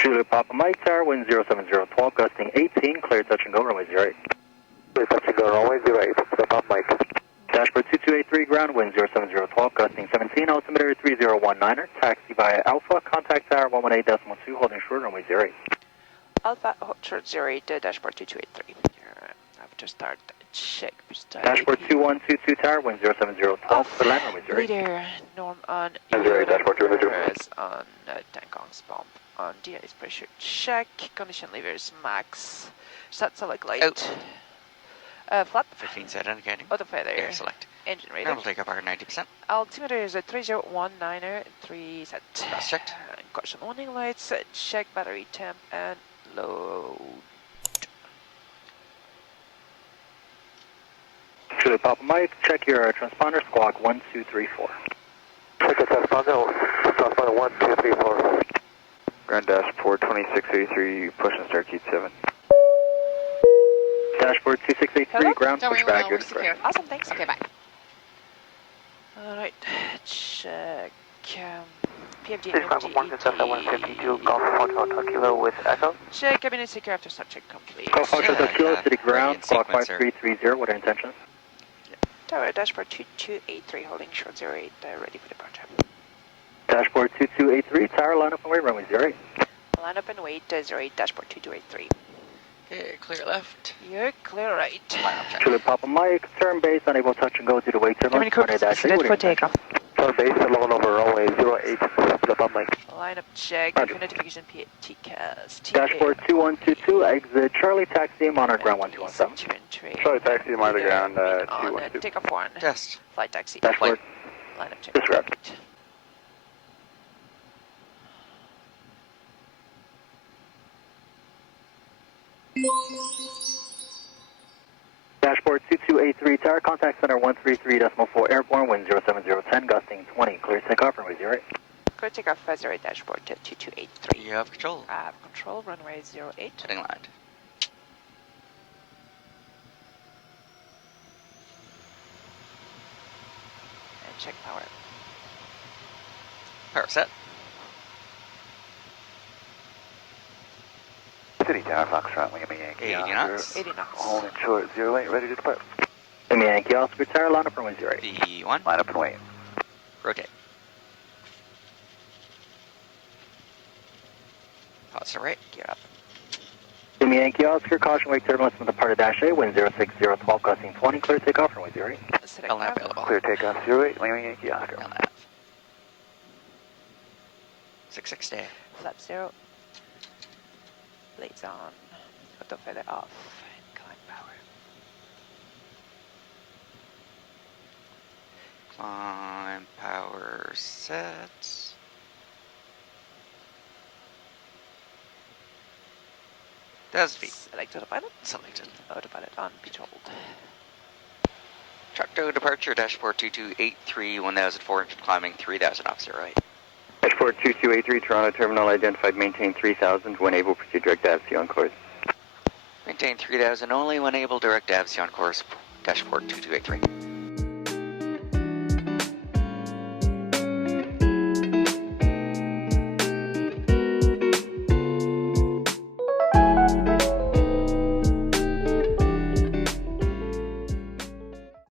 Julia Papa Mike Tower, wind 07012, gusting 18, clear touch and go, runway 08. Clear touch and go, runway 08, Papa Mike. Dashboard 2283, ground, wind 07012, gusting 17, altimeter 3019er, taxi via Alpha, contact tower 118.2, holding short, runway 08. Alpha, short 08, dashboard 2283. I have to start check. Dashboard 2122 tower, wind 07012, for land, runway 08. Leader, norm on 08, dashboard 222. On Tankong's bomb. On DI's pressure check, condition levers max, set select light. Out. Flat. 15 set indicating. Auto failure. Air select. Engine rated. Normal takeoff are 90%. Altimeter is a 3019er, 3 set. Cross checked. Caution warning lights, check battery temp and load. Julia Papa Mike, check your transponder, squawk 1234. Check the transponder 1234. Ground dashboard 2683, push and start Keith 7. Dashboard 2683, Hello? ground, push back, we're good secure. correct. Awesome, thanks. Okay, bye. Alright, check PFD Please climb up 152, Golf Hotel Kilo with Echo. check cabin is secure after start check complete. Golf Hotel Kilo, city ground, Radiant squawk sequencer. 5330, what are intentions? Tower dashboard 2283, holding short 08, ready for departure. Dashboard 2283, tower, line up and wait, runway 08. Line up and wait, 08, dashboard 2283. Okay, clear left. You're clear right. Line up check. Julia Papa Mike, turn base, unable to touch and go due to wake turbulence. Germany code considered for takeoff. Turn base along over runway 08, Papa Mike. Line up check, Roger. notification TCAS. Dashboard 2122, exit Charlie, taxi, monitor ground 1217. Charlie taxi, monitor ground, on 212. takeoff 1. Test. Flight taxi. Dashboard, Line up check. disregard. Dashboard 2283, tower, contact center 133.4, airborne, wind 07010, gusting 20, clear takeoff, runway 08. Clear takeoff 08, dashboard 2283. You have control. I have control, runway 08. Heading land. And check power. Power set. City Tower, Foxtrot, Lima Yankee. 80 knots. 80 knots. Holding short, 08, ready to depart. Lima Yankee Oscar tower, line up, runway 08. V1. Line up and wait. Rotate. Pause to right. Gear up. Lima Yankee Oscar, caution wake turbulence from the part of dash A, wind 06012, gusting 20, clear takeoff, runway 08. Select LNAV available. Clear takeoff, 08, Lima Yankee Oscar. LNAV. 660. Flap 0. Blades on. Auto feather off. Climb power. Climb power set. Does V. Select autopilot. Selected. Autopilot on, pitch hold. Track to departure, dashboard 2283, 1,400 climbing, 3,000 off 08. Dashboard 2283, Toronto Terminal identified, maintain 3000, when able, proceed direct AVC on course. Maintain 3,000 only when able, direct AVC on course, dashboard 2283.